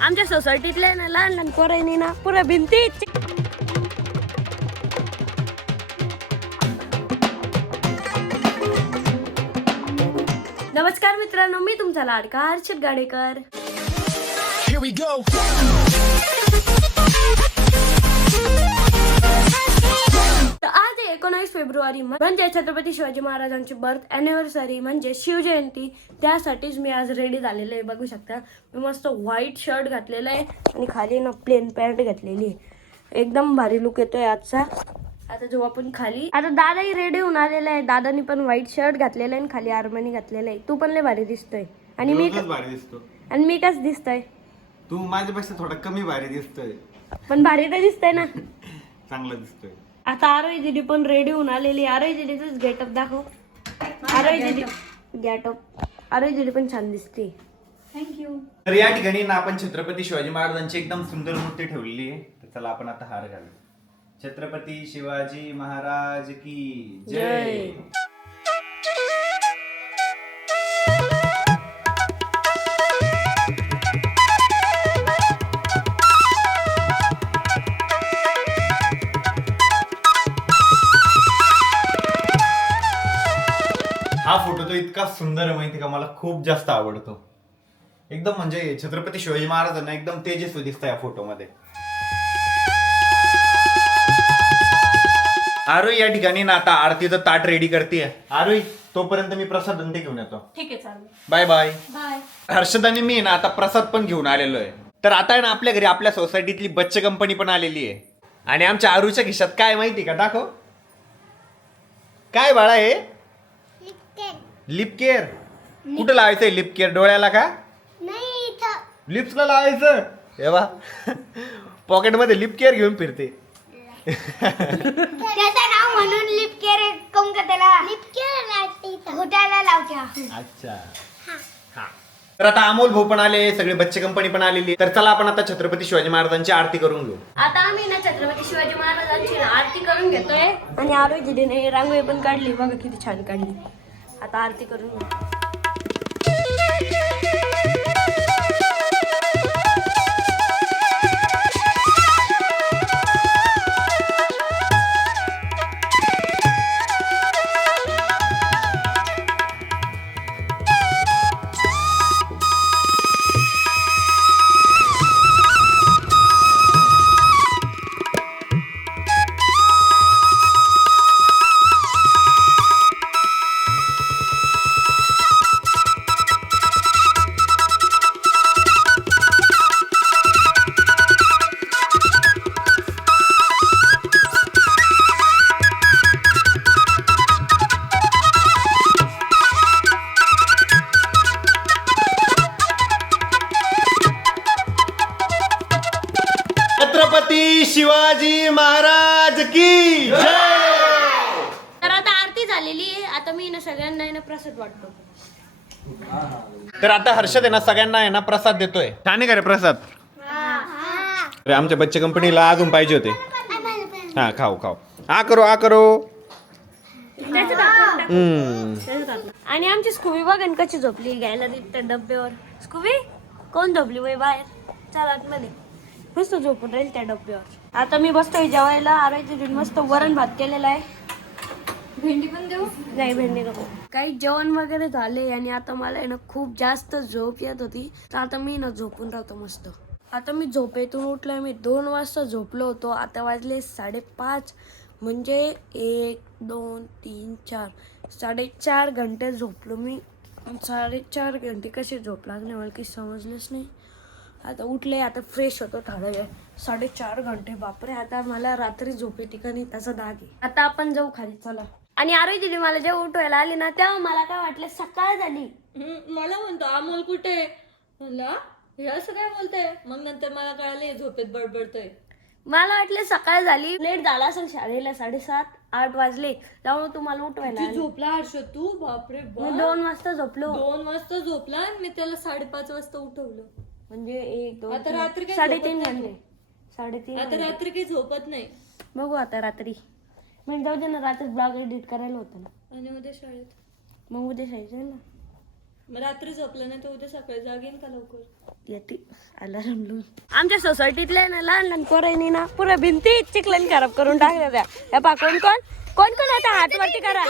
आमच्या सोसायटीतल्या ना लहान लहान पोरांनी ना पुऱ्या भिंती नमस्कार मित्रांनो मी तुमचा लाडका Harshad Gadekar. Here we go. एकोणावीस फेब्रुवारी म्हणजे छत्रपती शिवाजी महाराजांची बर्थ अॅनिव्हर्सरी म्हणजे शिवजयंती. त्यासाठीच मी आज रेडी झालेले आहे. बघू शकता. मी मस्त व्हाईट शर्ट घातलेला आहे आणि खाली ना प्लेन पॅन्ट घातलेली आहे. एकदम भारी लुक येतोय आजचा. आता जो आपण खाली. आता दादाही रेडी होऊन आलेला आहे. दादानी पण व्हाईट शर्ट घातलेला आहे आणि खाली आर्मनी घातलेला आहे. तू पण लय भारी दिसतोय. आणि मी भारी दिसतो. आणि मी कस दिसतोय? तू माझ्यापेक्षा थोडा कमी भारी दिसतोय. पण भारी तर दिसतंय ना. चांगला दिसतोय. आता आरोही दिदी पण रेडी होऊन आलेली आरोही दिदीच गेटअप दाखव. आरोही दिदी गेटअप आरोही दिदी पण छान दिसते. तर या ठिकाणी ना आपण छत्रपती शिवाजी महाराजांची एकदम सुंदर मूर्ती ठेवलेली आहे. तर चला आपण आता हार घालू. छत्रपती शिवाजी महाराज की जय. इतका सुंदर आहे माहिती का? मला खूप जास्त आवडतो. एकदम म्हणजे छत्रपती शिवाजी महाराजांना एकदम तेजस्वी दिसत या फोटोमध्ये. आरोही या ठिकाणी ना आता आरतीचं ताट रेडी करते आरोही तोपर्यंत मी प्रसाद दंते घेऊन येतो. ठीक आहे चालेल. बाय बाय बाय हर्षद आणि मी ना आता प्रसाद पण घेऊन आलेलो आहे. तर आता आहे ना आपल्या घरी आपल्या सोसायटीतली बच्चे कंपनी पण आलेली आहे. आणि आमच्या आरूच्या खिशात काय माहिती का? दाखव. काय बाळा हे? लिप केअर कुठं लावायचंय लिप केअर डोळ्याला का? लिप्सला लावायचं? हे बा पॉकेटमध्ये लिप केअर घेऊन फिरते. त्याचं नाव म्हणून लिप केअर कम का त्याला? लिप केअर घोटायला लावत्या अच्छा. हा. तर आता अमोल भाऊ पण आले सगळे बच्चे कंपनी पण आलेली. आहे. तर चला आपण आता छत्रपती शिवाजी महाराजांची आरती करून घेऊ. आता आम्ही ना छत्रपती शिवाजी महाराजांची ना आरती करून घेतोय. आणि आरोग्य दिदीने रांगोळी पण काढली. बघा किती छान काढली. आता आरती करून शिवाजी महाराज की जय! तर आता आरती झालेली आहे. आता मी ना सगळ्यांना आहे ना प्रसाद वाटतो. तर आता हर्षद आहे ना सगळ्यांना आहे ना प्रसाद देतोय. छान आहे का रे प्रसाद? अरे आमच्या बच्चे कंपनीला अजून पाहिजे होते. हा खाऊ खाऊ. आ करो आ करो. हम्म. आणि आमची स्कूबी बघ कशी झोपली घ्यायला देत त्या डब्यावर. स्कूबी कोण झोपली बाई बाहेर? चल आतमध्ये. मस्त झोपून राहील त्या डब्यावर. आता मी बसतोय जेवायला. आरायचं मस्त वरण भात केलेला आहे. भेंडी पण देऊ? नाही भेंडी नको. काही जेवण वगैरे झाले आणि आता मला आहे ना खूप जास्त झोप येत होती. तर आता मी ना झोपून राहतो मस्त. आता मी झोपेतून उठलोय मी दोन वाजता झोपलो होतो. आता वाजले साडेपाच. म्हणजे एक दोन तीन चार. साडेचार घंटे झोपलो मी. साडेचार घंटे कसे झोप लागले मला काही समजलंच नाही. आता उठले आता फ्रेश होतो थोडा वेळ साडेचार घंटे बापरे आता मला रात्री झोप नाही त्याचा दाग आहे. आता आपण जाऊ खाली चला. आणि आरोही दिदी मला जेव्हा उठवायला आली ना तेव्हा मला काय वाटलं सकाळ झाली. मला म्हणतो अमोल कुठे म्हणला हे असं काय बोलतंय? मग नंतर मला कळालं झोपेत बडबडतोय. मला वाटलं सकाळ झाली. लेट झाला असेल शाळेला साडेसात आठ वाजले. त्यामुळे तुम्हाला उठवायला. झोपला हर्ष तू? बापरे मी दोन वाजता झोपलो. दोन वाजता झोपला आणि मी त्याला साडेपाच वाजता उठवलं. म्हणजे एक दोन आता तीन, रात्री काही साडेतीन झोपत नाही. घंटे साडेतीन आता घंटे. रात्री काही झोपत नाही. बघू आता रात्री. मी जाऊ दे ना रात्री ब्लॉग एडिट करायला होतं ना. आणि उद्या शाळेत. मग उद्या जायचं ना. मग रात्री झोपलं नाही तर उद्या सकाळी जागेन का लवकर? येते. अलार्म लावून. आमच्या सोसायटीतल्या ना लहान लहान पोरांनी ना पुऱ्या भिंती चिखलाने खराब करून टाकल्या त्या. या पा कोण कोण? कोण कोण आता हात वरती करा.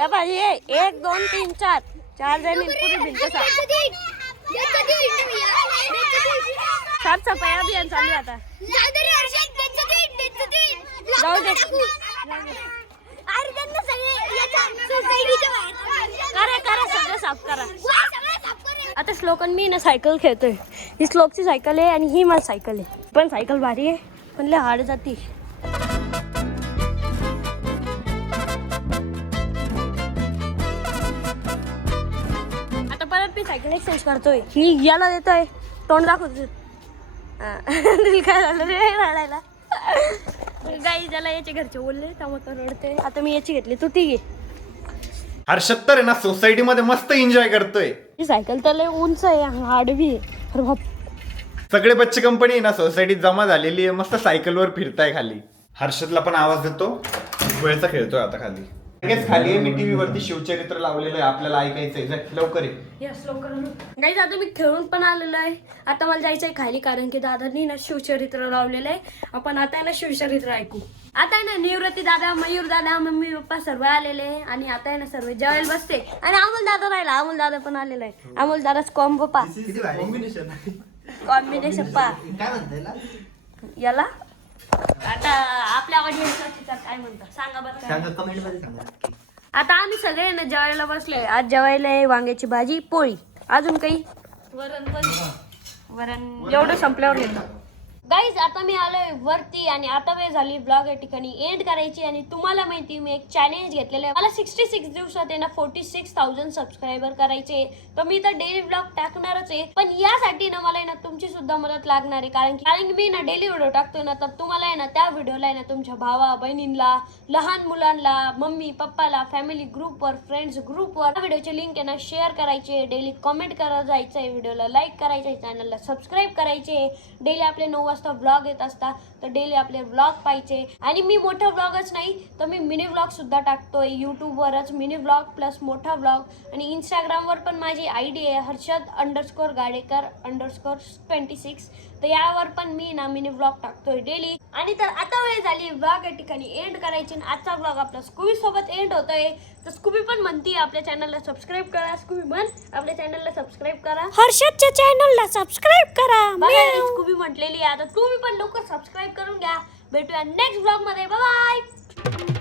या पा ये एक दोन तीन चार. चार जणी पुरी भिंत साफ साफसफाई अभियान चालू आहे आता. जाऊ दे. करा करा सगळं साफ करा. आता श्लोक आणि मी ना सायकल खेळतोय. ही श्लोकची सायकल आहे आणि ही माझी सायकल आहे. पण सायकल भारी आहे पण लय हार्ड जाती. मी सायकल एक्सचेंज करतोय. ही याला देतोय. तोंड दाखवतो हा. दिल काय झालं रे? रडायला. गाई ज्याला याचे घरचे बोलले टमाटर रडते आता मी याची घेतली. तू ती घे. हर्षद तर आहे ना सोसायटीमध्ये मस्त एन्जॉय करतोय. ही सायकल तर लय उंच आहे हार्ड बी आहे. अरे बाप. सगळे बच्चे कंपनी आहे ना सोसायटीत जमा झालेली आहे. मस्त सायकलवर फिरताय खाली. हर्षदला पण आवाज देतो. वेळचा खेळतोय आता खाली. लगेच खाली आहे मी टीव्ही वरती शिवचरित्र लावलेलं आहे आपल्याला ऐकायचंय जा, लवकर आहे यस लवकर गाईज आता मी खेळून पण आलेलो आहे. आता मला जायचं आहे खाली कारण की दादांनी ना शिवचरित्र लावलेलं आहे. आपण आता आहे ना शिवचरित्र ऐकू. आता आहे ना निवृत्ती दादा मयूर दादा मम्मी पप्पा सर्व आलेले आहे. आणि आता आहे ना सर्व जेवायला बसते. आणि अमोल दादा राहिला अमोल दादा पण आलेला आहे. अमोल दादाच कॉम्बो पा कॉम्बिनेशन पा याला? आता आपल्या ऑडियन्सला काय म्हणतात? सांगा बरं काय? आता आम्ही सगळे ना जेवायला बसलोय. आज जेवायला आहे वांग्याची भाजी पोळी. अजून काही? वरण पण. वरण एवढं संपल्यावर घेतो गाईज आता मी आलोय वरती आणि आता वेळ झाली ब्लॉग या ठिकाणी एंड करायची आणि तुम्हाला माहिती मी एक चॅलेंज घेतलेलं आहे. मला सिक्स्टी सिक्स दिवसात आहे ना फोर्टी सिक्स थाउजंड सबस्क्रायबर करायचे तर मी तर डेली ब्लॉग टाकणारच आहे. पण यासाठी ना मला आहे ना तुमची सुद्धा मदत लागणार आहे. कारण की कारण की मी ना डेली व्हिडिओ टाकतोय ना तर तुम्हाला आहे ना त्या व्हिडिओला आहे ना तुमच्या भावा बहिणींना लहान मुलांना मम्मी पप्पाला फॅमिली ग्रुपवर फ्रेंड्स ग्रुपवर व्हिडिओची लिंक आहे ना शेअर करायचे डेली कमेंट करत जायचं आहे व्हिडिओला लाईक करायचं आहे चॅनलला सबस्क्राईब करायचे डेली आपले नऊ वाजता ब्लॉग येत असतात तर डेली आपले ब्लॉग पाहिजे आणि मी मोठा ब्लॉगच नाही तर मी मिनी ब्लॉग सुद्धा टाकतोय. यूट्यूबवरच मिनी ब्लॉग प्लस मोठा ब्लॉग आणि इंस्टाग्रामवर पण माझी आय डी आहे Harshad underscore Gadekar underscore twenty six तर यावर पण मी ना मिनी ब्लॉग टाकतोय डेली आणि तर आता वेळ झाली ब्लॉग या ठिकाणी एंड करायची. आणि आजचा ब्लॉग आपला स्कूबी सोबत एंड होतोय. तर स्कूबी पण म्हणते आपल्या चॅनलला सबस्क्राईब करा. स्कूबी म्हण आपल्या चॅनलला सबस्क्राईब करा. हर्षदच्या चॅनलला सबस्क्राईब करा. स्कूबी म्हटलेली आहे. आता तुम्ही पण लवकर सबस्क्राईब करून घ्या. भेटूया नेक्स्ट ब्लॉगमध्ये बाय